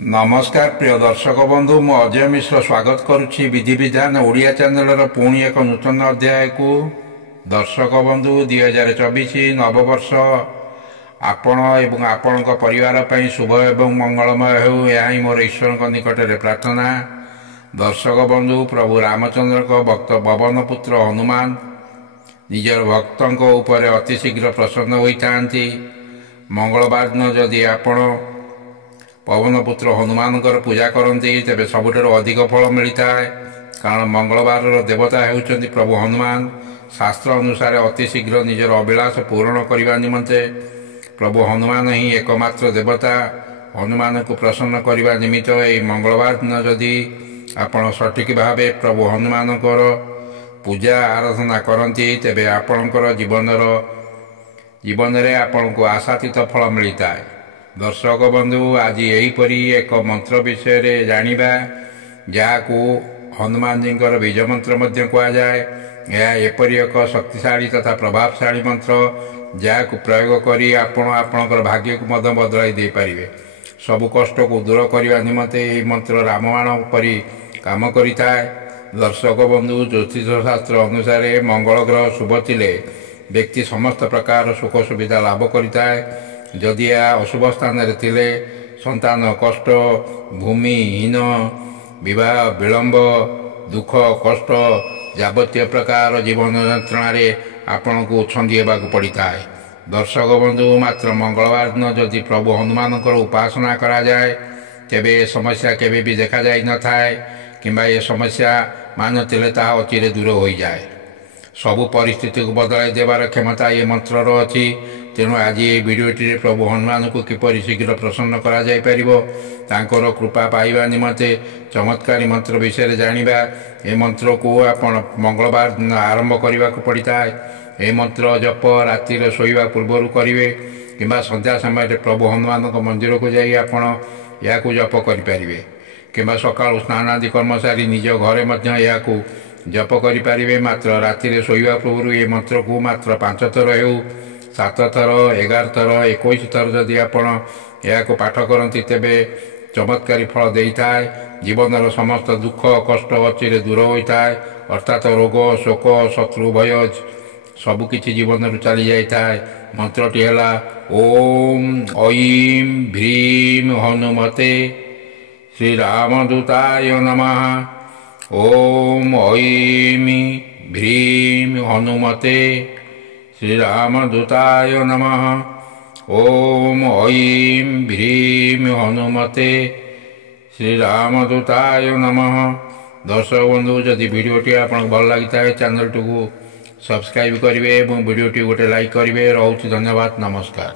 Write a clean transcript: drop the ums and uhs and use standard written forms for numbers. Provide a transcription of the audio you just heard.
नमस्कार प्रिय दर्शक बंधु मु अजय मिश्र स्वागत करुच्ची विधि विधान ओडिया चैनल पुणी एक नूतन अध्याय को दर्शक बंधु 2024 नववर्ष आपण एवं आपण परिवार पर शुभ एवं मंगलमय हो यह मोर ईश्वर निकट में प्रार्थना। दर्शक बंधु प्रभु रामचंद्र भक्त पवन पुत्र हनुमान निजर भक्तों उपर अति शीघ्र प्रसन्न होता। मंगलवार दिन जदि आपण पवन पुत्र हनुमान पूजा करती तेरे सबुठ अधिक फल मिलता है, कारण मंगलवार देवता होती प्रभु हनुमान। शास्त्र अनुसार अति शीघ्र निजर अभिलाष पूरण करने निमंते प्रभु हनुमान ही एकमात्र देवता। हनुमान को प्रसन्न करने निमित्त यह मंगलवार दिन जदि आपण सठिक भाव प्रभु हनुमान पूजा आराधना करती तेरे आपणकर जीवन में आपण को आशातीत फल मिलता है। दर्शक बंधु आज यहीपरी एक मंत्र विषय जानिबा जहाँकू हनुमान जी बीज मंत्र कहुए। यह एपरी एक शक्तिशाली तथा प्रभावशाली मंत्र जहाँकू प्रयोग करी आपणकर भाग्य को मध्य बदलाई दे पारिबे। सबु कष्ट को दूर करने निमंते यह मंत्र रामबाण परी काम करिता है। दर्शक बंधु ज्योतिष शास्त्र अनुसार मंगल ग्रह शुभ थिले व्यक्ति समस्त प्रकार सुख सुविधा लाभ करता है। जदि यह अशुभ स्थान थिले संतान कष्ट भूमिहीन विवाह विलंब दुख कष्ट जावतीय प्रकार जीवन यंत्रणा आपण को छंदी पड़ता है। दर्शक बंधु मात्र मंगलवार दिन जदि प्रभु हनुमान उपासना करा जाए तेबे समस्या केबे भी देखा जाई न थाए किंबा ये समस्या मानते ता अचिरे दूर हो जाए। सबु परिस्थिति को बदलाई देवार क्षमता ये मंत्र अच्छी। तेणु आज ये वीडियोटी प्रभु हनुमान को किपर शीघ्र प्रसन्न करा जाय परिबो तांकर कृपा पाइबा निमंते चमत्कारी मंत्र विषय जानिबा। ए मंत्र को आपण मंगलवार दिन आरंभ करने को पड़ता है। ये मंत्र जप रातिर शोवा पूर्व करेंगे किंबा संध्या समय प्रभु हनुमान मंदिर को जाई आपण या जप करें किंबा सकाळ स्नान आदि कर्म सारी निज घरे या जप करें। मात्र रातिर शोवा पूर्व ये मंत्र को मात्र 5 थर हो 7 थर 11 थर 21 थर जदि आपण या पाठ करती तेबे चमत्कारी फल देता है। जीवन समस्त दुख कष्ट अचिरे दूर होता है, अर्थात रोग शोक शत्रु भय सबकि जीवन चली जाता है। मंत्रटी है ओम ऐं भ्रीं हनुमते श्री रामदूताय नमः। ओम ऐं भ्रीं हनुमते श्री रामदूताय नमः। ओम ऐं भ्रीं हनुमते श्री रामदूताय नमः। दर्शक बंधु जदि वीडियोटी आपको भल लगी है चैनल को सब्सक्राइब करेंगे और वीडियोटी गोटे लाइक करेंगे। रोच धन्यवाद, नमस्कार।